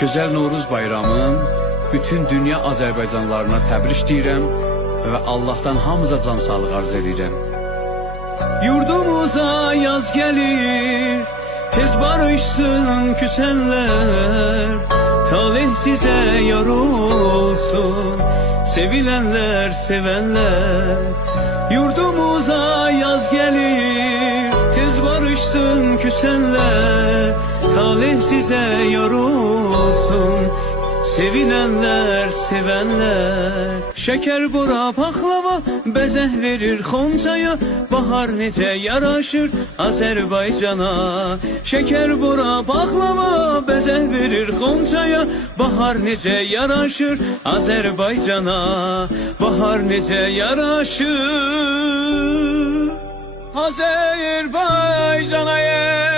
Gözəl Novruz bayramın bütün dünya Azərbaycanlılarına təbrik deyirəm və Allah'tan hamıza can sağlığı arz edirəm. Yurdumuza yaz gelir, tez barışsın küsenler, talih size yar olsun, sevilenler sevenler. Yurdumuza yaz gelir, tez barışsın küsenler, talih size yar olsun, sevilenler sevenler. Şeker bora baklava bezeh verir Xoncaya, bahar nece yaraşır Azerbaycan'a. Şeker bora baklava bezeh verir Xoncaya, bahar nece yaraşır Azerbaycan'a. Bahar nece yaraşır Azerbaycan'a.